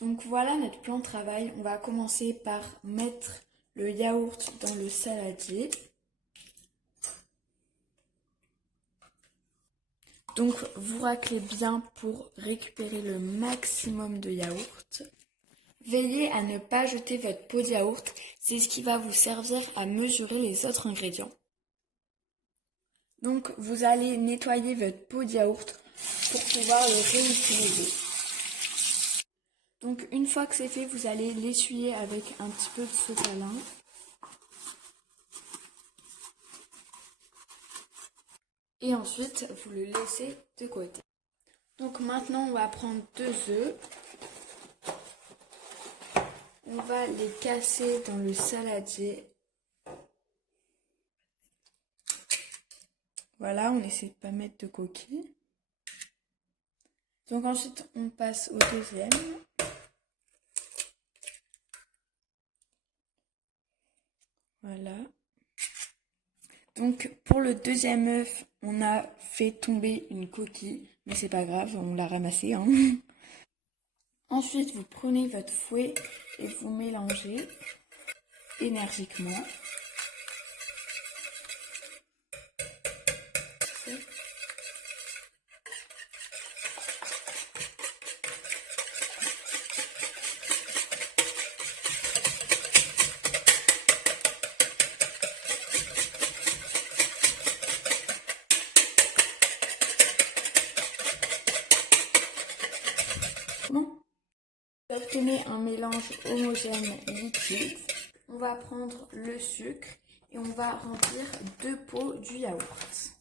Donc voilà notre plan de travail. On va commencer par mettre le yaourt dans le saladier. Donc vous raclez bien pour récupérer le maximum de yaourt. Veillez à ne pas jeter votre pot de yaourt, c'est ce qui va vous servir à mesurer les autres ingrédients. Donc vous allez nettoyer votre pot de yaourt pour pouvoir le réutiliser. Donc une fois que c'est fait, vous allez l'essuyer avec un petit peu de sopalin. Et ensuite, vous le laissez de côté. Donc maintenant, on va prendre 2 œufs. On va les casser dans le saladier. Voilà, on essaie de ne pas mettre de coquilles. Donc ensuite, on passe au deuxième. Voilà. Donc pour le deuxième œuf, on a fait tomber une coquille, mais c'est pas grave, on l'a ramassé. Ensuite, vous prenez votre fouet et vous mélangez énergiquement. Bon. Pour obtenir un mélange homogène liquide, on va prendre le sucre et on va remplir 2 pots du yaourt.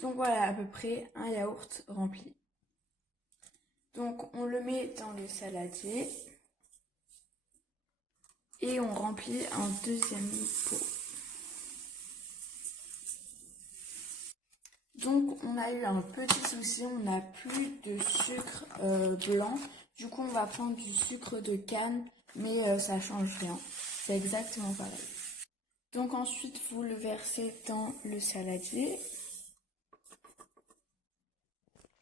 Donc voilà à peu près un yaourt rempli. Donc on le met dans le saladier et on remplit un deuxième pot. Donc on a eu un petit souci, on n'a plus de sucre blanc. Du coup on va prendre du sucre de canne, mais ça change rien. C'est exactement pareil. Donc ensuite vous le versez dans le saladier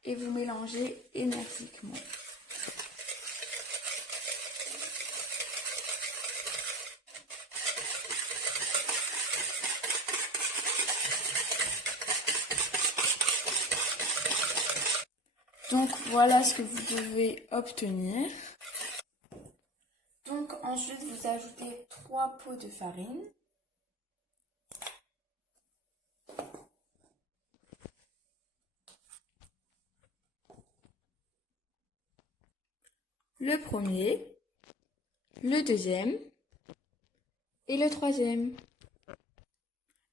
et vous mélangez énergiquement. Donc voilà ce que vous devez obtenir. Donc ensuite vous ajoutez 3 pots de farine. Le premier, le deuxième et le troisième.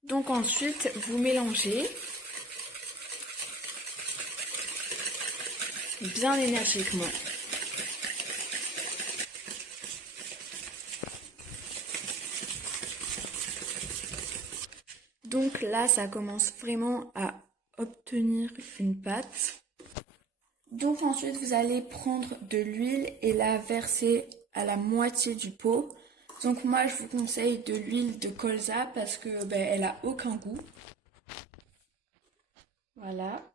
Donc ensuite vous mélangez bien énergiquement. Donc là, ça commence vraiment à obtenir une pâte. Donc ensuite, vous allez prendre de l'huile et la verser à la moitié du pot. Donc moi, je vous conseille de l'huile de colza parce que elle a aucun goût. Voilà.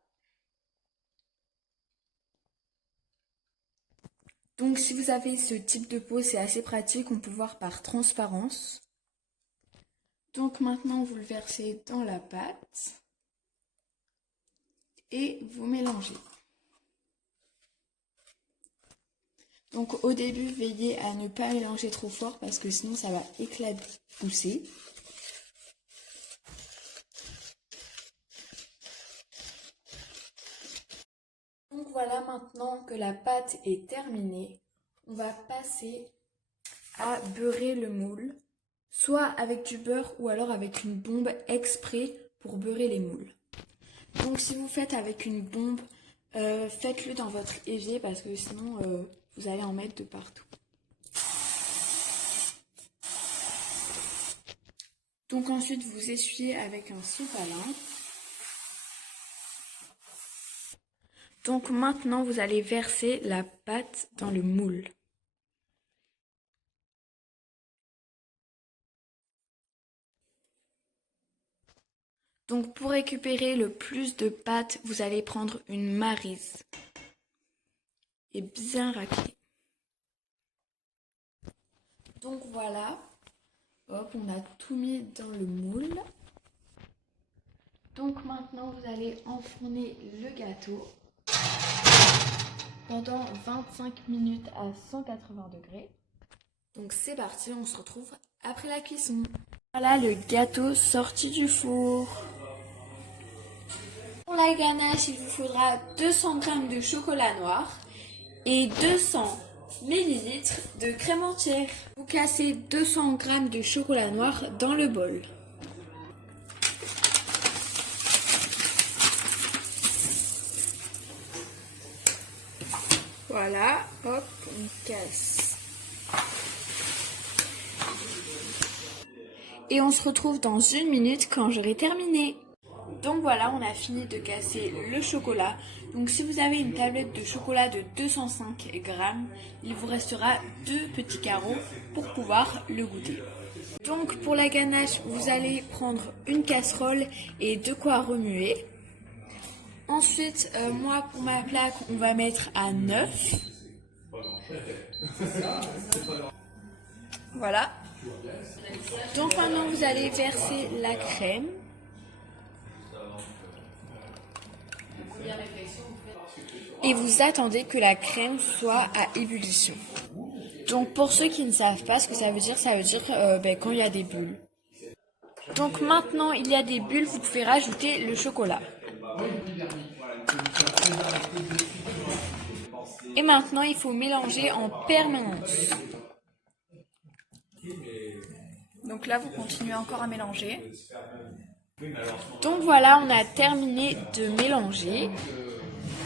Donc si vous avez ce type de pot, c'est assez pratique, on peut voir par transparence. Donc maintenant, vous le versez dans la pâte et vous mélangez. Donc au début, veillez à ne pas mélanger trop fort parce que sinon ça va éclabousser. Donc voilà, maintenant que la pâte est terminée, on va passer à beurrer le moule, soit avec du beurre ou alors avec une bombe exprès pour beurrer les moules. Donc si vous faites avec une bombe, faites-le dans votre évier parce que sinon vous allez en mettre de partout. Donc ensuite vous essuyez avec un sopalin. Donc maintenant vous allez verser la pâte dans le moule. Donc pour récupérer le plus de pâte, vous allez prendre une maryse et bien racler. Donc voilà, hop, on a tout mis dans le moule. Donc maintenant vous allez enfourner le gâteau pendant 25 minutes à 180 degrés. Donc c'est parti, on se retrouve après la cuisson. Voilà le gâteau sorti du four. Pour la ganache, il vous faudra 200 g de chocolat noir et 200 ml de crème entière. Vous cassez 200 g de chocolat noir dans le bol. Voilà, hop, on casse. Et on se retrouve dans 1 minute quand j'aurai terminé. Donc voilà, on a fini de casser le chocolat. Donc si vous avez une tablette de chocolat de 205 g, il vous restera 2 petits carreaux pour pouvoir le goûter. Donc pour la ganache, vous allez prendre une casserole et de quoi remuer. Ensuite, moi pour ma plaque, on va mettre à 9. Voilà. Donc maintenant vous allez verser la crème. Et vous attendez que la crème soit à ébullition. Donc pour ceux qui ne savent pas ce que ça veut dire quand il y a des bulles. Donc maintenant il y a des bulles, vous pouvez rajouter le chocolat. Et maintenant il faut mélanger en permanence. Donc là vous continuez encore à mélanger. Donc voilà, on a terminé de mélanger.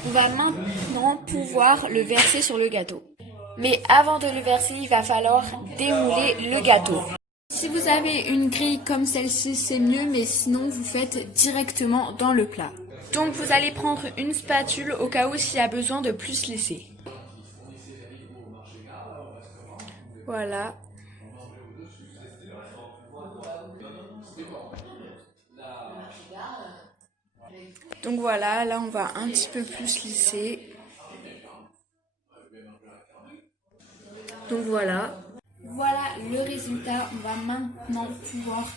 On va maintenant pouvoir le verser sur le gâteau. Mais avant de le verser, il va falloir démouler le gâteau. Si vous avez une grille comme celle-ci, c'est mieux, mais sinon vous faites directement dans le plat. Donc vous allez prendre une spatule au cas où s'il y a besoin de plus lisser. Voilà. Donc voilà, là on va un petit peu plus lisser. Donc voilà. Voilà le résultat. On va maintenant pouvoir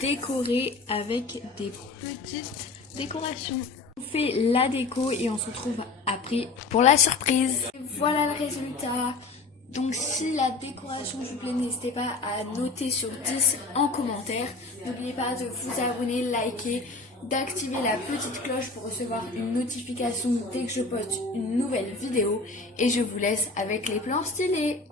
décorer avec des petites décorations. On fait la déco et on se retrouve après pour la surprise. Voilà le résultat. Donc si la décoration vous plaît, n'hésitez pas à noter sur 10 en commentaire. N'oubliez pas de vous abonner, liker, d'activer la petite cloche pour recevoir une notification dès que je poste une nouvelle vidéo. Et je vous laisse avec les plans stylés.